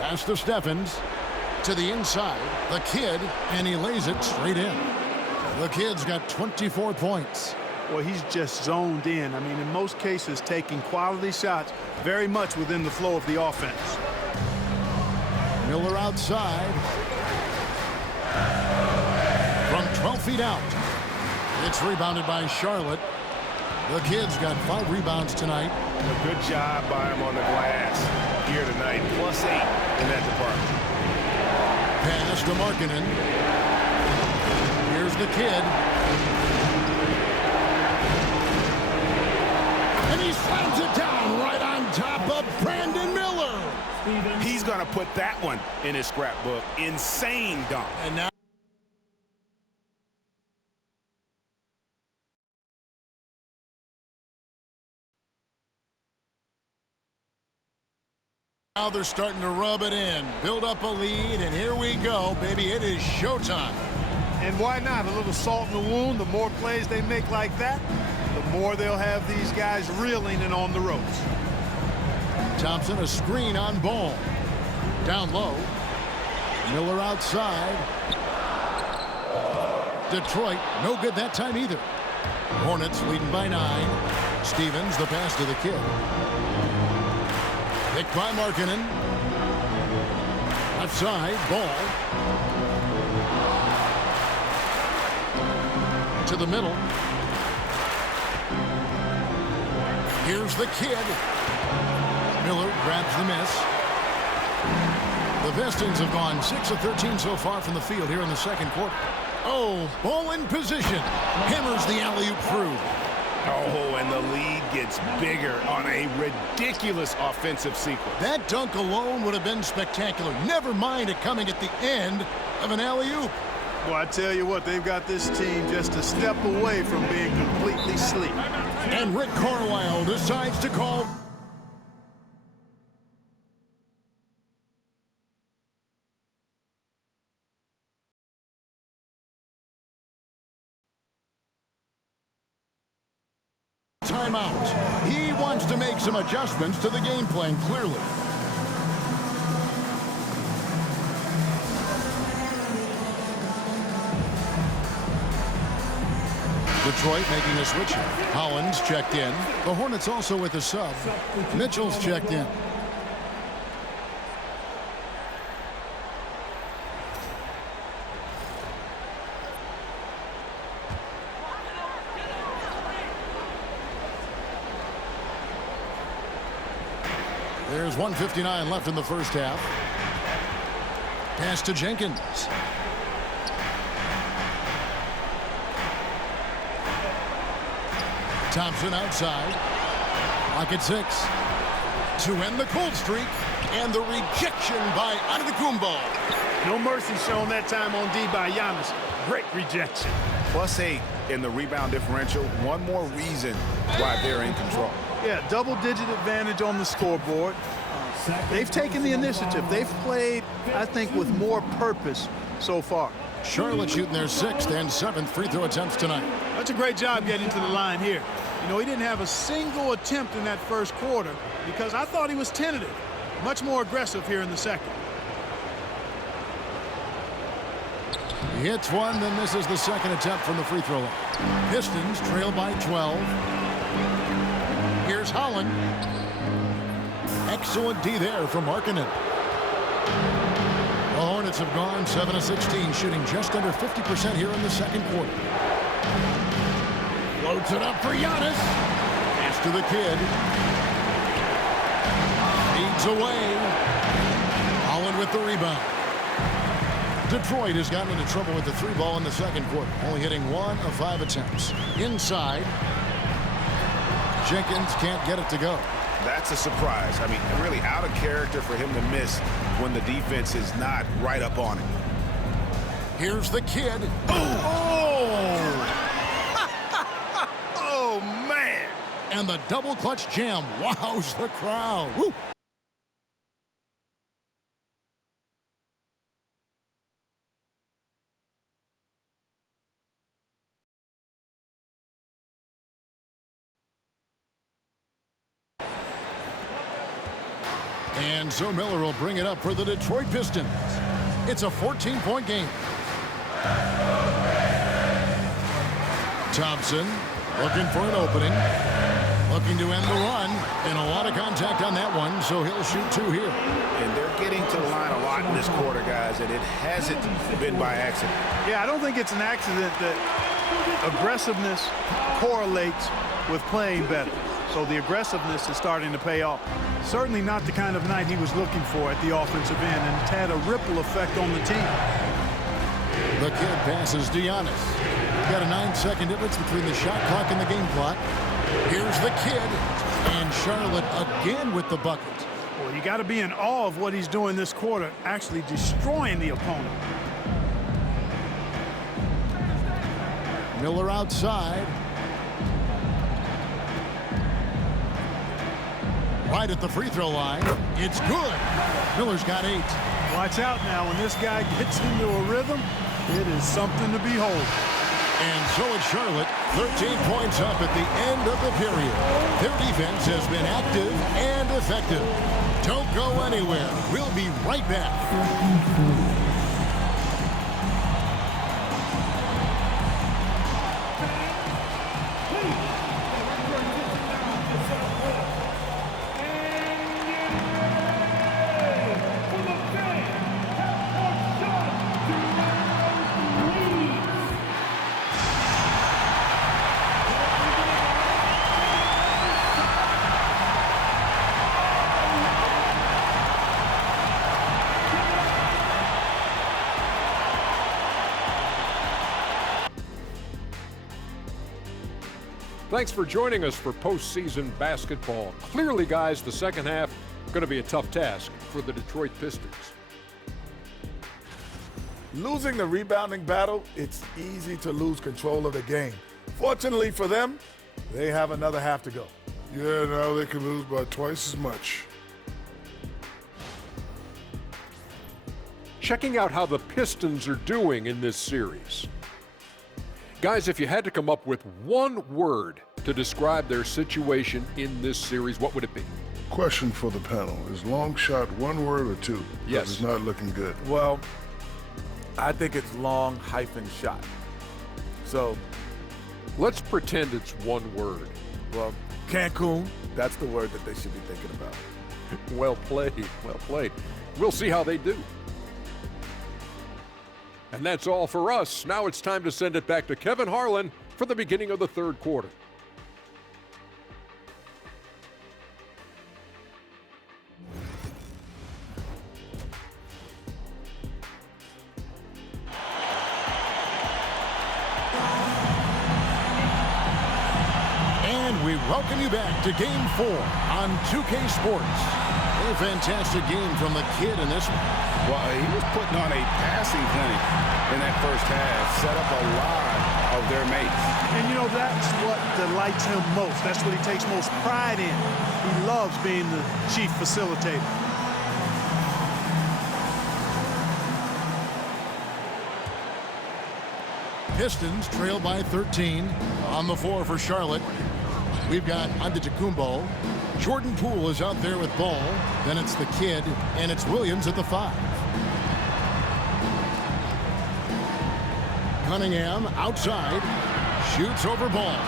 Pass to Steffens. To the inside. The kid, and he lays it straight in. The kid's got 24 points. Well, he's just zoned in. I mean, in most cases, taking quality shots very much within the flow of the offense. Miller outside. From 12 feet out. It's rebounded by Charlotte. The kid's got 5 rebounds tonight. A good job by him on the glass here tonight. +8 in that department. Pass to Markkanen. Here's the kid. And he slams it down right on top of Brandon Miller. He's going to put that one in his scrapbook. Insane dunk. And now they're starting to rub it in, build up a lead, and here we go, baby. It is showtime. And why not? A little salt in the wound. The more plays they make like that, the more they'll have these guys reeling and on the ropes. Thompson, a screen on Ball. Down low. Miller outside. Detroit, no good that time either. Hornets leading by 9. Stevens, the pass to the kid. Picked by Markkanen. Left side, Ball. To the middle. Here's the kid. Miller grabs the miss. The Pistons have gone 6 of 13 so far from the field here in the second quarter. Oh, Ball in position. Hammers the alley-oop through. Oh, and the lead gets bigger on a ridiculous offensive sequence. That dunk alone would have been spectacular. Never mind it coming at the end of an alley-oop. Well, I tell you what, they've got this team just a step away from being completely asleep. And Rick Carlisle decides to call timeout. He wants to make some adjustments to the game plan, clearly. Detroit making a switch. Hollins checked in. The Hornets also with a sub. Mitchell's checked in. There's 1:59 left in the first half. Pass to Jenkins. Thompson outside. Lock at 6. To end the cold streak. And the rejection by Antetokounmpo. No mercy shown that time on D by Giannis. Great rejection. +8 in the rebound differential. One more reason why they're in control. Yeah, double-digit advantage on the scoreboard. They've taken the initiative. They've played, I think, with more purpose so far. Charlotte shooting their 6th and 7th free throw attempts tonight. That's a great job getting to the line here. You know, he didn't have a single attempt in that first quarter because I thought he was tentative. Much more aggressive here in the second. He hits one, then misses the second attempt from the free throw line. Pistons trail by 12. Here's Holland. Excellent D there from Markkanen. The Hornets have gone 7 of 16, shooting just under 50% here in the second quarter. Floats it up for Giannis. Pass to the kid. Feeds away. Holland with the rebound. Detroit has gotten into trouble with the 3 ball in the second quarter, only hitting 1 of 5 attempts. Inside. Jenkins can't get it to go. That's a surprise. I mean, really out of character for him to miss when the defense is not right up on him. Here's the kid. Oh! Oh, man. And the double clutch jam wows the crowd. Woo! And so Miller will bring it up for the Detroit Pistons. It's a 14-point game. Thompson looking for an opening. Looking to end the run. And a lot of contact on that one, so he'll shoot 2 here. And they're getting to the line a lot in this quarter, guys, and it hasn't been by accident. Yeah, I don't think it's an accident that aggressiveness correlates with playing better. So the aggressiveness is starting to pay off. Certainly not the kind of night he was looking for at the offensive end, and it's had a ripple effect on the team. The kid passes Giannis. Got a 9-second difference between the shot clock and the game clock. Here's the kid, and Charlotte again with the bucket. Well, you got to be in awe of what he's doing this quarter, actually destroying the opponent. Miller outside. Right at the free throw line. It's good. Miller's got 8. Watch out now. When this guy gets into a rhythm, it is something to behold. And so it's Charlotte, 13 points up at the end of the period. Their defense has been active and effective. Don't go anywhere. We'll be right back. Thanks for joining us for postseason basketball. Clearly, guys, the second half going to be a tough task for the Detroit Pistons. Losing the rebounding battle, it's easy to lose control of the game. Fortunately for them, they have another half to go. Yeah, now they can lose by twice as much. Checking out how the Pistons are doing in this series. Guys, if you had to come up with one word to describe their situation in this series, what would it be? Question for the panel. Is long shot one word or two? Yes. It's not looking good. Well, I think it's long hyphen shot. So, Let's pretend it's one word. well, Cancun, that's the word that they should be thinking about. Well played, well played. We'll see how they do. And that's all for us. Now it's time to send it back to Kevin Harlan for the beginning of the third quarter. And we welcome you back to Game 4 on 2K Sports. A fantastic game from the kid in this one. Well, he was putting on a passing clinic in that first half, set up a lot of their mates. And, you know, that's what delights him most. That's what he takes most pride in. He loves being the chief facilitator. Pistons trail by 13 on the floor for Charlotte. We've got Antetokounmpo. Jordan Poole is out there with ball. Then it's the kid, and it's Williams at the 5. Cunningham outside, shoots over ball.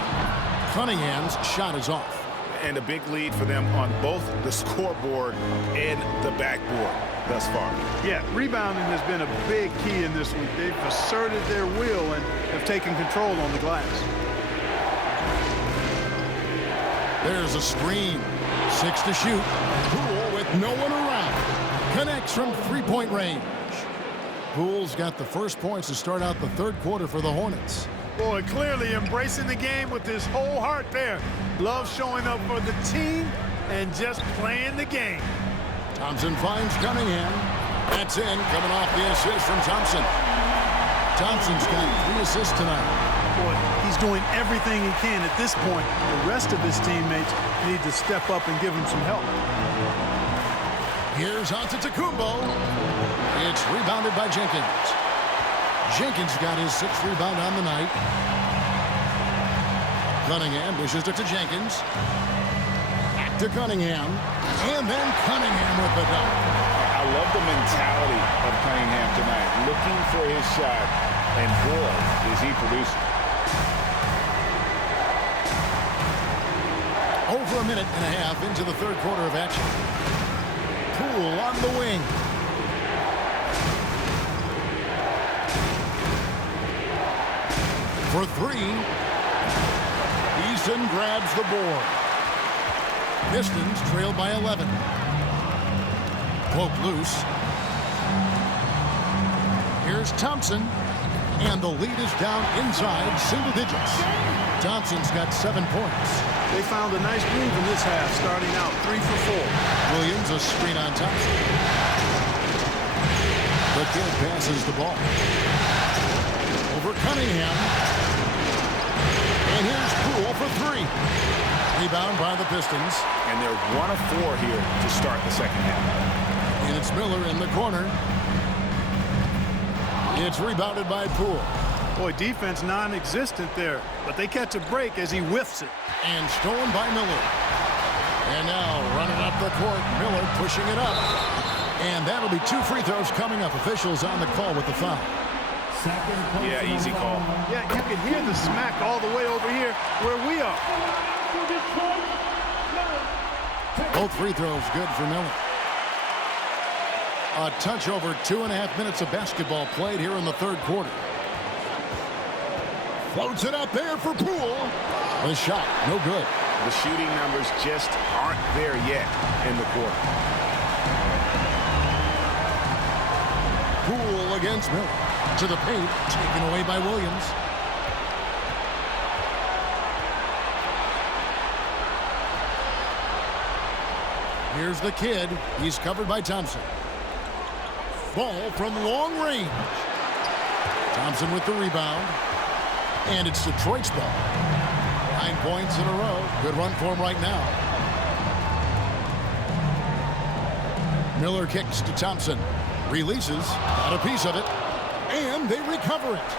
Cunningham's shot is off. And a big lead for them on both the scoreboard and the backboard thus far. Yeah, rebounding has been a big key in this one. They've asserted their will and have taken control on the glass. There's a screen. 6 to shoot. Poole with no one around. Connects from three-point range. Poole's got the first points to start out the third quarter for the Hornets. Boy, clearly embracing the game with his whole heart there. Loves showing up for the team and just playing the game. Thompson finds Cunningham. That's in, coming off the assist from Thompson. Thompson's got 3 assists tonight. Boy, he's doing everything he can at this point. The rest of his teammates need to step up and give him some help. Here's Antetokounmpo. It's rebounded by Jenkins. Jenkins got his 6th rebound on the night. Cunningham dishes it to Jenkins. At to Cunningham. And then Cunningham with the dunk. I love the mentality of Cunningham tonight, looking for his shot, and boy, is he producing. Over a minute and a half into the third quarter of action. Poole on the wing. For three. Easton grabs the board. Pistons trail by 11. Poke loose. Here's Thompson. And the lead is down inside single digits. Thompson's got 7 points. They found a nice groove in this half, starting out 3 for 4. Williams a screen on Thompson. The kid passes the ball. Over Cunningham. And here's Poole for 3. Rebound by the Pistons. And they're 1 of 4 here to start the second half. And it's Miller in the corner. It's rebounded by Poole. Boy, defense non-existent there, but they catch a break as he whiffs it. And stolen by Miller. And now running up the court, Miller pushing it up. And that'll be 2 free throws coming up. Officials on the call with the foul. Yeah, easy call. Yeah, you can hear the smack all the way over here where we are. Both free throws good for Miller. A touch over 2.5 minutes of basketball played here in the third quarter. Floats it up there for Poole. The shot, no good. The shooting numbers just aren't there yet in the quarter. Poole against Miller. To the paint, taken away by Williams. Here's the kid. He's covered by Thompson. Ball from long range. Thompson with the rebound. And it's Detroit's ball. 9 points in a row. Good run for him right now. Miller kicks to Thompson. Releases. Got a piece of it. And they recover it.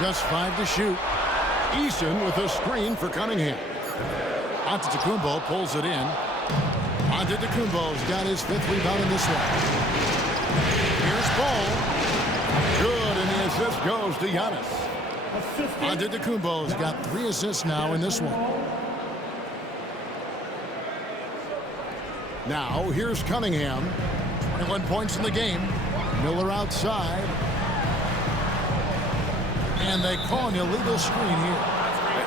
Just 5 to shoot. Easton with a screen for Cunningham. Antetokounmpo pulls it in. Antetokounmpo's got his 5th rebound in this one. Here's Ball. Good, and the assist goes to Giannis. Antetokounmpo's got 3 assists now in this one. Now, here's Cunningham. 21 points in the game. Miller outside. And they call an illegal screen here.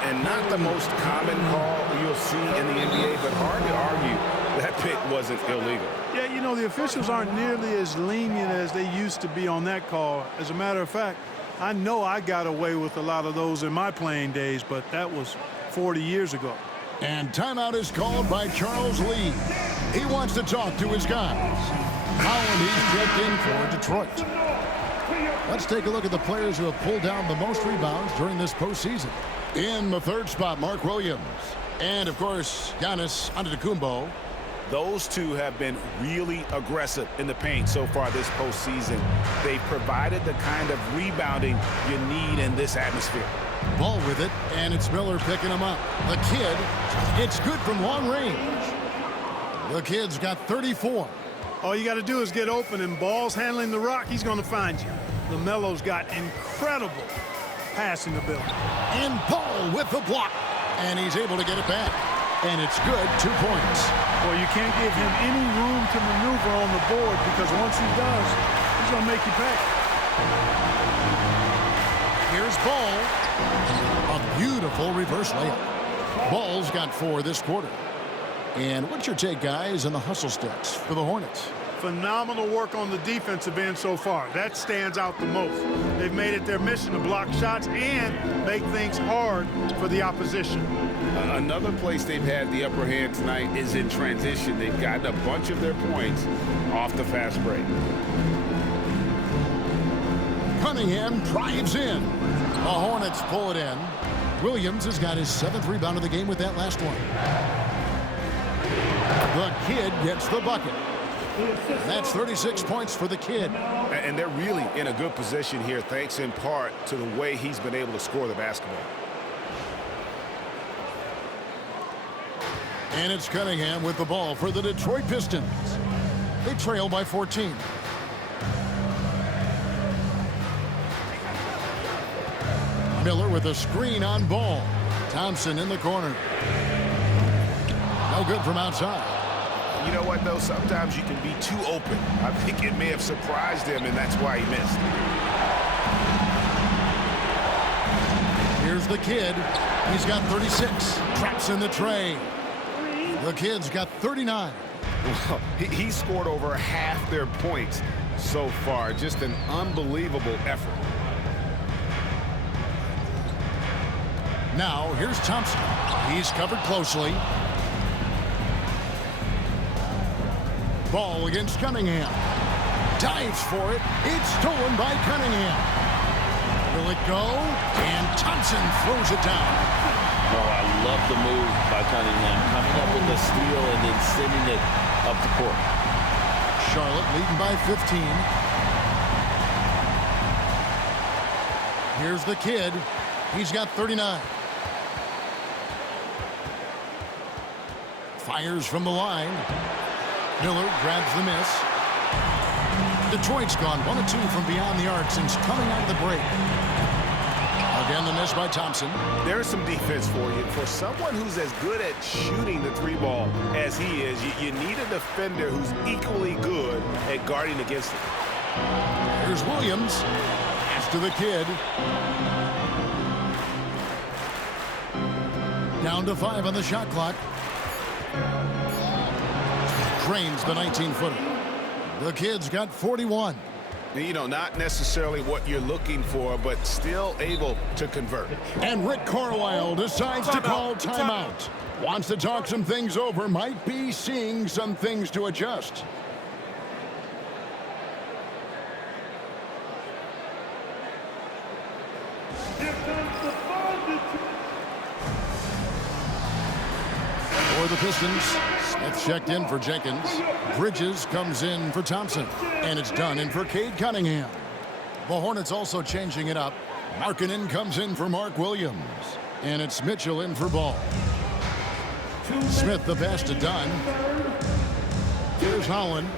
And not the most common call you'll see in the NBA, but hard to argue that pick wasn't illegal. Yeah, you know, the officials aren't nearly as lenient as they used to be on that call. As a matter of fact, I know I got away with a lot of those in my playing days, but that was 40 years ago. And timeout is called by Charles Lee. He wants to talk to his guys. Holland, he's checked in for Detroit. Let's take a look at the players who have pulled down the most rebounds during this postseason. In the third spot, Mark Williams. And, of course, Giannis Antetokounmpo. Those two have been really aggressive in the paint so far this postseason. They've provided the kind of rebounding you need in this atmosphere. Ball with it, and it's Miller picking him up. The kid, it's good from long range. The kid's got 34. All you got to do is get open, and Ball's handling the rock, he's going to find you. LaMelo's got incredible passing ability. And Ball with the block, and he's able to get it back. And it's good, 2 points. Well, you can't give him any room to maneuver on the board because once he does, he's going to make you pay. Here's Ball. A beautiful reverse layup. Ball's got 4 this quarter. And what's your take, guys, on the hustle sticks for the Hornets? Phenomenal work on the defensive end so far. That stands out the most. They've made it their mission to block shots and make things hard for the opposition. Another place they've had the upper hand tonight is in transition. They've gotten a bunch of their points off the fast break. Cunningham drives in. The Hornets pull it in. Williams has got his 7th rebound of the game with that last one. The kid gets the bucket. That's 36 points for the kid. And they're really in a good position here, thanks in part to the way he's been able to score the basketball. And it's Cunningham with the ball for the Detroit Pistons. They trail by 14. Miller with a screen on Ball. Thompson in the corner. No good from outside. You know what, though? Sometimes you can be too open. I think it may have surprised him, and that's why he missed. Here's the kid. He's got 36. Traps in the tray. The kid's got 39. Well, he scored over half their points so far. Just an unbelievable effort. Now, here's Thompson. He's covered closely. Ball against Cunningham. Dives for it. It's stolen by Cunningham. Will it go? And Thompson throws it down. Oh, I love the move by Cunningham. Coming up with the steal and then sending it up the court. Charlotte leading by 15. Here's the kid. He's got 39. Fires from the line. Miller grabs the miss. Detroit's gone 1 of 2 from beyond the arc since coming out of the break. Again, the miss by Thompson. There's some defense for you. For someone who's as good at shooting the three ball as he is, you need a defender who's equally good at guarding against it. Here's Williams. Pass to the kid. Down to 5 on the shot clock. Cranes the 19-footer. The kid's got 41. You know, not necessarily what you're looking for, but still able to convert. And Rick Carlisle decides to call timeout. Wants to talk some things over. Might be seeing some things to adjust. For the Pistons, Smith checked in for Jenkins. Bridges comes in for Thompson. And it's done in for Cade Cunningham. The Hornets also changing it up. Markkanen comes in for Mark Williams. And it's Mitchell in for Ball. Smith the pass to Dunn. Here's Holland.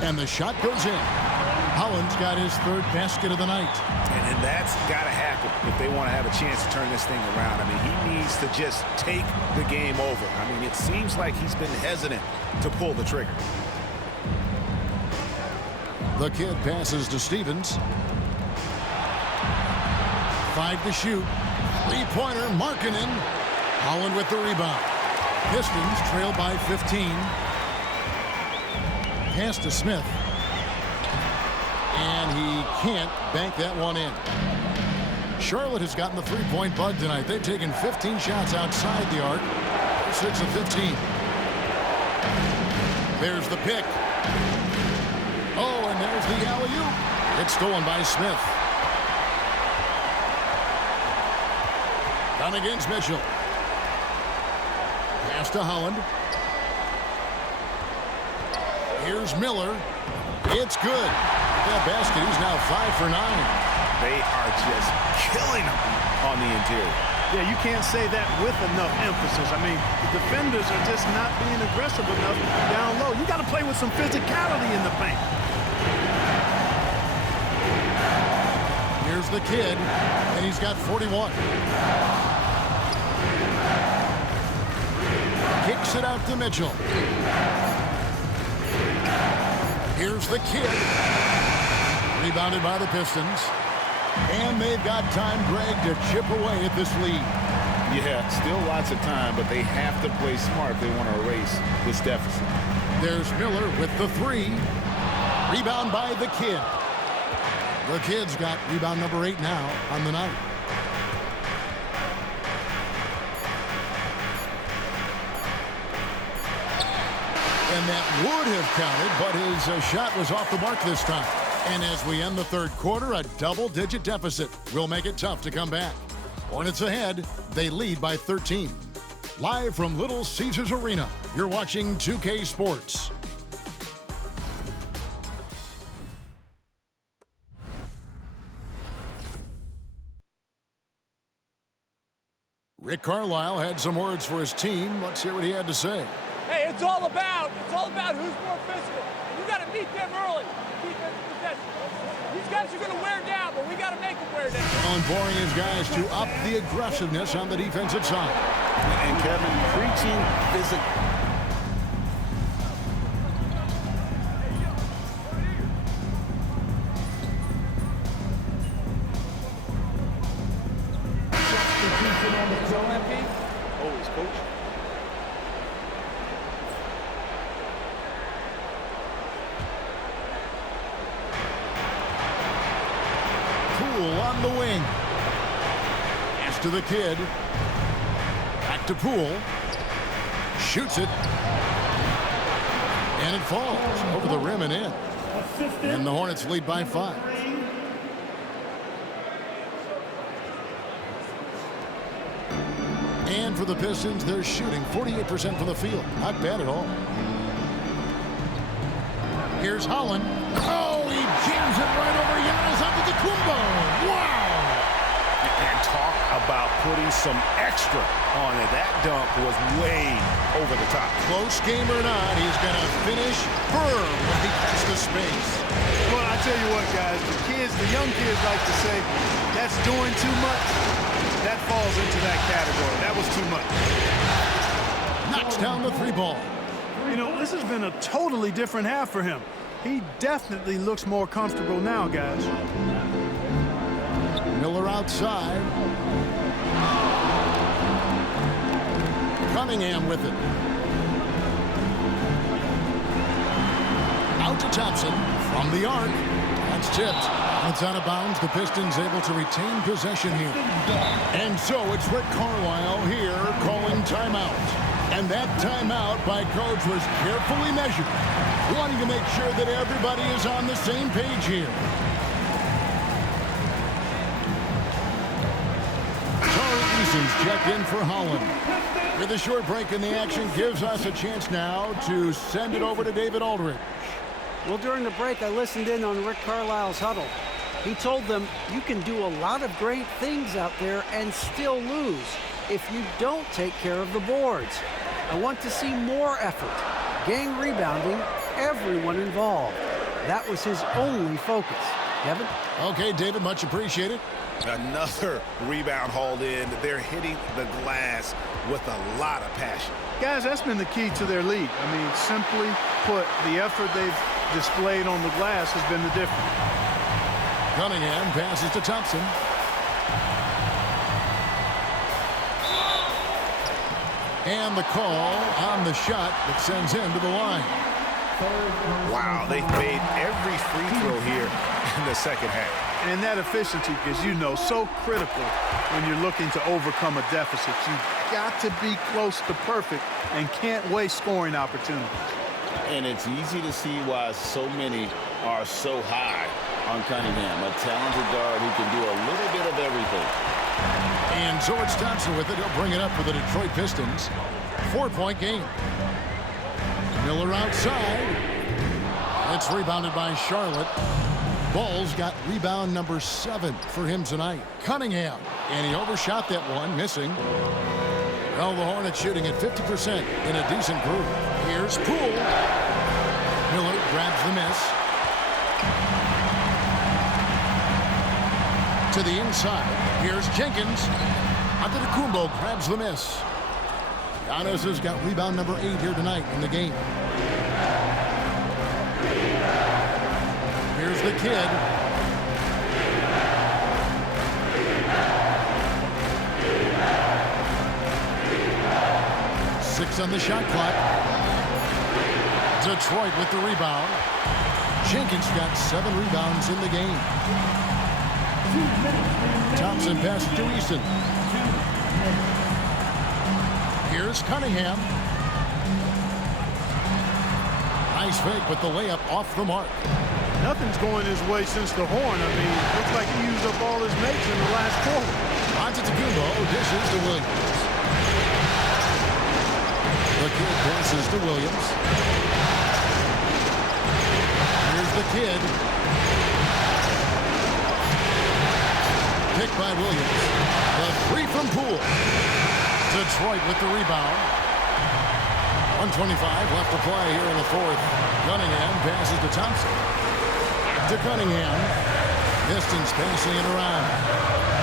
And the shot goes in. Holland's got his 3rd basket of the night. And that's got to happen if they want to have a chance to turn this thing around. I mean, he needs to just take the game over. I mean, it seems like he's been hesitant to pull the trigger. The kid passes to Stevens. 5 to shoot. 3-pointer, Markkanen. Holland with the rebound. Pistons trail by 15. Pass to Smith. And he can't bank that one in. Charlotte has gotten the 3-point bug tonight. They've taken 15 shots outside the arc. 6 of 15. There's the pick. Oh, and there's the alley-oop. It's stolen by Smith. Down against Mitchell. Pass to Holland. Here's Miller. It's good. That basket, he's now 5 for 9. They are just killing him on the interior. Yeah, you can't say that with enough emphasis. I mean, the defenders are just not being aggressive enough down low. You got to play with some physicality in the paint. Here's the kid, and he's got 41. Kicks it out to Mitchell. Here's the kid. Rebounded by the Pistons. And they've got time, Greg, to chip away at this lead. Yeah, still lots of time, but they have to play smart if they want to erase this deficit. There's Miller with the 3. Rebound by the kid. The kid's got rebound number 8 now on the night. And that would have counted, but his shot was off the mark this time. And as we end the 3rd quarter, a double-digit deficit will make it tough to come back. Hornets ahead. They lead by 13. Live from Little Caesars Arena, you're watching 2K Sports. Rick Carlisle had some words for his team. Let's hear what he had to say. Hey, it's all about who's more physical. You got to meet them early. Defense possession. These guys are going to wear down, but we got to make them wear down. Imploring his guys to up the aggressiveness on the defensive side. And Kevin, preaching physical. On the wing. Pass to the kid. Back to Poole. Shoots it. And it falls over the rim and in. And the Hornets lead by 5. And for the Pistons, they're shooting 48% from the field. Not bad at all. Here's Holland. Oh, he jams it right over Giannis Antetokounmpo. Wow! And talk about putting some extra on it. That dunk was way over the top. Close game or not, he's going to finish firm when he gets the space. Well, I tell you what, guys, the young kids like to say, that's doing too much. That falls into that category. That was too much. Knocks down the 3 ball. You know, this has been a totally different half for him. He definitely looks more comfortable now, guys. Miller outside. Cunningham with it. Out to Thompson from the arc. That's tipped. It's out of bounds. The Pistons able to retain possession here. And so it's Rick Carlisle here calling timeout. And that timeout by coach was carefully measured, wanting to make sure that everybody is on the same page here. Tari Eason's checked in for Holland. With a short break in the action gives us a chance now to send it over to David Aldridge. Well, during the break, I listened in on Rick Carlisle's huddle. He told them, you can do a lot of great things out there and still lose if you don't take care of the boards. I want to see more effort, gang rebounding, everyone involved. That was his only focus. Kevin? Okay, David, much appreciated. Another rebound hauled in. They're hitting the glass with a lot of passion. Guys, that's been the key to their lead. I mean, simply put, the effort they've displayed on the glass has been the difference. Cunningham passes to Thompson. And the call on the shot that sends him to the line. Wow, they've made every free throw here in the second half. And that efficiency, as you know, so critical when you're looking to overcome a deficit. You've got to be close to perfect and can't waste scoring opportunities. And it's easy to see why so many are so high on Cunningham, a talented guard who can do a little bit of everything. And so it's Thompson with it. He'll bring it up for the Detroit Pistons. 4-point game. Miller outside. It's rebounded by Charlotte. Ball's got rebound number 7 for him tonight. Cunningham. And he overshot that one, missing. Well, the Hornets shooting at 50% in a decent group. Here's Poole. Miller grabs the miss. To the inside. Here's Jenkins. Antetokounmpo grabs the miss. Giannis has got rebound number 8 here tonight in the game. Here's the kid. Six on the shot clock. Detroit with the rebound. Jenkins got 7 rebounds in the game. Thompson passes to Easton. Here's Cunningham. Nice fake, but the layup off the mark. Nothing's going his way since the horn. I mean, looks like he used up all his mates in the last quarter. Antetokounmpo dishes to Williams. The kid passes to Williams. Here's the kid. Picked by Williams. The 3 from Poole. Detroit with the rebound. 1:25 left to play here in the fourth. Cunningham passes to Thompson. To Cunningham. Pistons passing it around.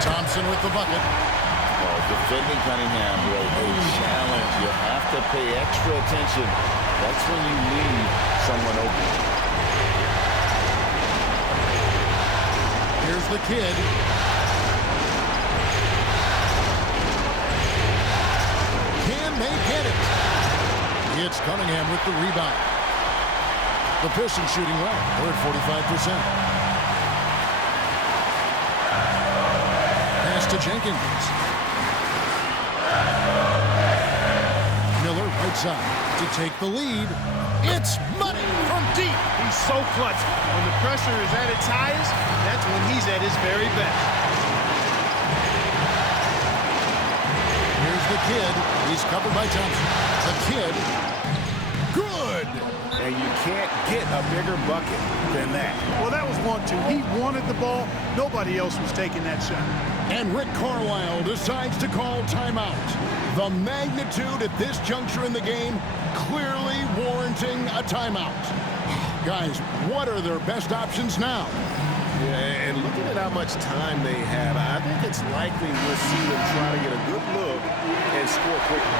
Thompson with the bucket. Well, defending Cunningham will be a challenge. You have to pay extra attention. That's when you leave someone open. Here's the kid. Can they get it? It's Cunningham with the rebound. The Pistons shooting well. They're at 45%. Pass to Jenkins. Miller right side to take the lead. It's money from deep. He's so clutch. When the pressure is at its highest, that's when he's at his very best. Here's the kid. He's covered by Thompson. The kid. Good. And you can't get a bigger bucket than that. Well, that was 1-2. He wanted the ball. Nobody else was taking that shot. And Rick Carlisle decides to call timeout. The magnitude at this juncture in the game clearly warranting a timeout. Guys, what are their best options now? Yeah, and looking at how much time they have, I think it's likely we'll see them try to get a good look and score quickly.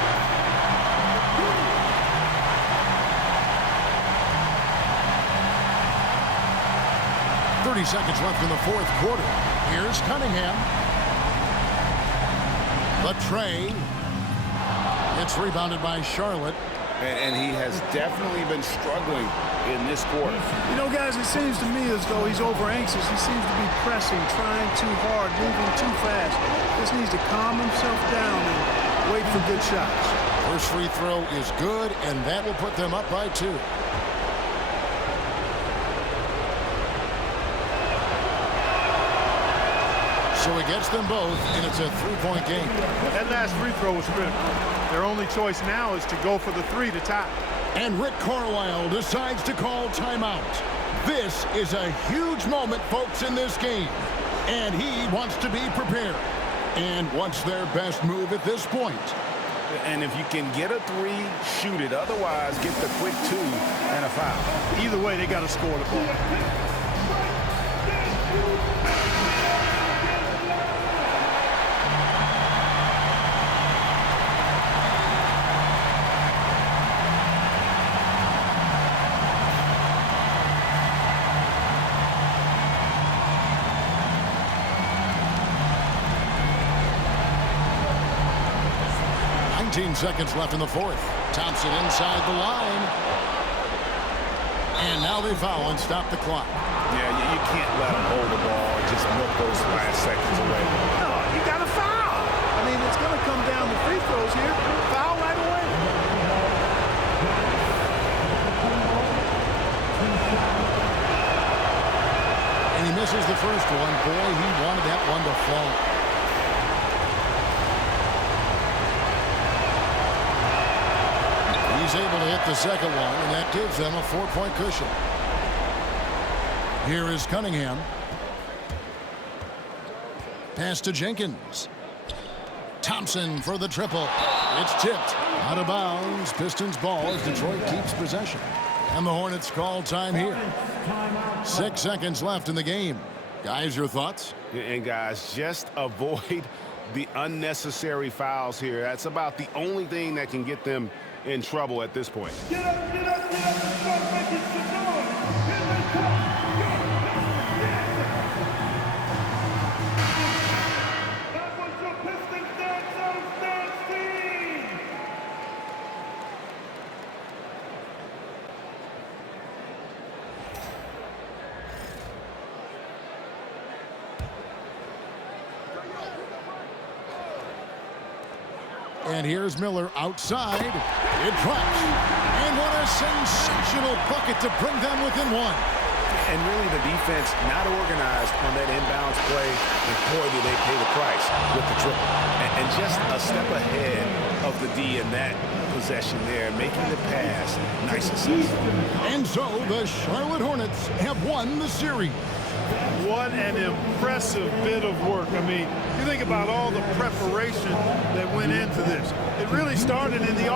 .30 seconds left in the fourth quarter. Here's Cunningham. The tray. It's rebounded by Charlotte. And he has definitely been struggling in this quarter. You know, guys, it seems to me as though he's over-anxious. He seems to be pressing, trying too hard, moving too fast. Just needs to calm himself down and wait for good shots. First free throw is good, and that will put them up by 2. So he gets them both, and it's a 3-point game. That last free throw was critical. Their only choice now is to go for the 3 to tie. And Rick Carlisle decides to call timeout. This is a huge moment, folks, in this game. And he wants to be prepared. And wants their best move at this point. And if you can get a 3, shoot it. Otherwise, get the quick 2 and a foul. Either way, they got to score the ball. Seconds left in the fourth. Thompson inside the line. And now they foul and stop the clock. Yeah, you can't let them hold the ball and just milk those last seconds away. No, you got to foul. I mean, it's going to come down to free throws here. Foul right away. And he misses the first one. Boy, he wanted that one to fall. He's able to hit the second one, and that gives them a 4-point cushion. Here is Cunningham. Pass to Jenkins. Thompson for the triple. It's tipped out of bounds. Pistons ball as Detroit keeps possession. And the Hornets call time here. 6 seconds left in the game. Guys, your thoughts? And guys, just avoid the unnecessary fouls here. That's about the only thing that can get them in trouble at this point. Get up, get up, get up, and start making some noise. Here they come. That was your Pistons Dance Zone Dance Team. And here's Miller outside. It drops. And what a sensational bucket to bring them within 1. And really the defense not organized on that inbounds play. And boy, did they pay the price with the triple. And just a step ahead of the D in that possession there, making the pass. Nice assist. And so the Charlotte Hornets have won the series. What an impressive bit of work. I mean, you think about all the preparation that went into this. It really started in the